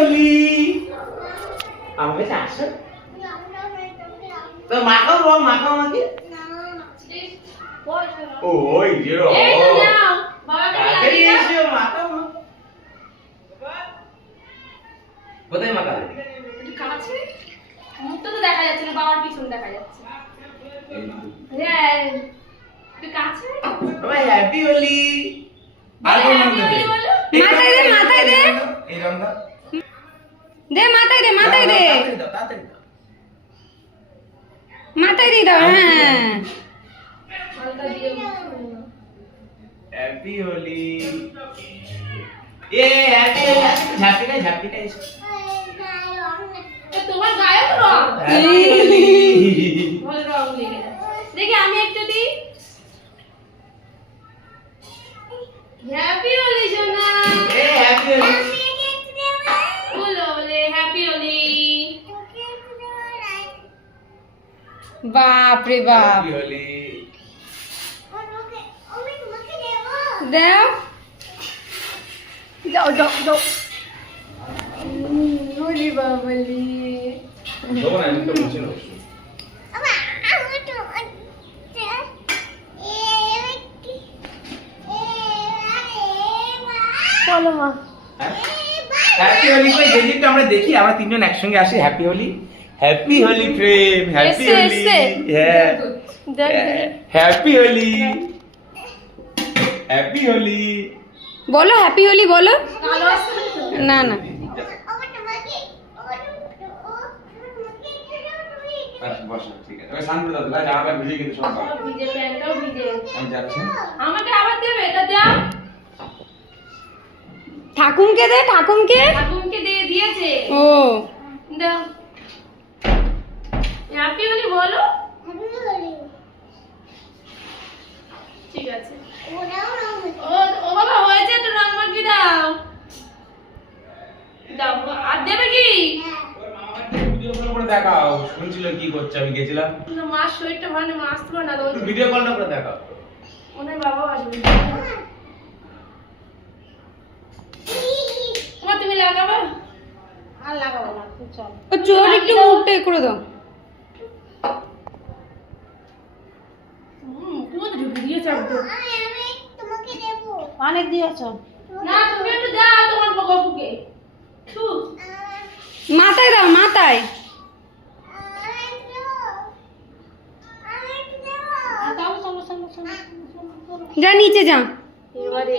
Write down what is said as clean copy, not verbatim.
হোলি। আমার কাছে আসো তো মাখাও রং মাখাও আমাকে। ওই যে রং তাড়াতাড়ি এসো মাখাও। কোথায় মাখাবে? একটু কাছে মুখটা তো দেখা যাচ্ছে না, বাবার পিছন দেখা যাচ্ছে। হ্যাঁ একটু কাছে ভাই হ্যাপি হোলি। আর কোন রং দেবে? মাথায় দে মাথায় দে এই রংটা দে মাথায় দে মাথায় দে তাড়াতাড়ি দাও তাড়াতাড়ি দাও। মাথায় দিয়ে দাও। হ্যাঁ হালকা দিয়ে হ্যাপি হোলি। এ হ্যাপি ঝাপিটা ঝাপিটা এসো। তোমার গায়ে তো রং হ্যাপি হোলি। ভালো রং লেগে যাচ্ছে। দেখি আমি একটু দিই। হ্যাপি হোলি সোনা। এ হ্যাপি হোলি। বলো বলে হ্যাপি হোলি। বাপ রে বাপ হ্যাপি হোলি। দাও যাও যাও যাও বলি বাবলি দেবো না আমি তো বুঝি না। চলো মা হ্যাপি হোলি কই যেদিনটা আমরা দেখি আমরা তিনজন একসঙ্গে আসি হ্যাপি হোলি। হ্যাপি হোলি প্রেম হ্যাপি এসছে, হোলি। এসছে। হ্যাঁ দেখ হ্যাপি হোলি। হ্যাপি হোলি। বলো হ্যাপি হোলি বলো। কালো আসছে না না বসো ঠিক আছে এবার শান্ত দাও ভাই জামা প্যান্ট ভিজে কিন্তু সব সব ভিজে, প্যান্টটাও ভিজে। আমি যাচ্ছি। আমাকে আবার দেবে, এটা দাও। ঠাকুমকে দে ঠাকুমকে। ঠাকুরকে দিয়ে দিয়েছে। ও দাও। হ্যাপি হোলি বলো। ঠিক আছে। ও ও বাবা হয়েছে, একটু রং মাখবি দাও। দাও আর দেবে কি? ভিডিও কল করে দেখাও শুনছিল কি করছে আমি গেছিলাম। না, মার শরীরটা ভালো না, মা আসতে পারে না তো। ভিডিও কলটা করে দেখাও। ওনার বাবাও আসবে। তোমার তুমি লাগাবে? আর লাগাবো না, তুই চল। ও চোর একটু মুখটা এ করে দাও। পুরো ভিডিও চাপতো। অনেক দিয়েছ না তুমি একটু দাও তোমার গপুকে। ছু। মাথায় দাও মাথায়। যা নিচে যা। এবারে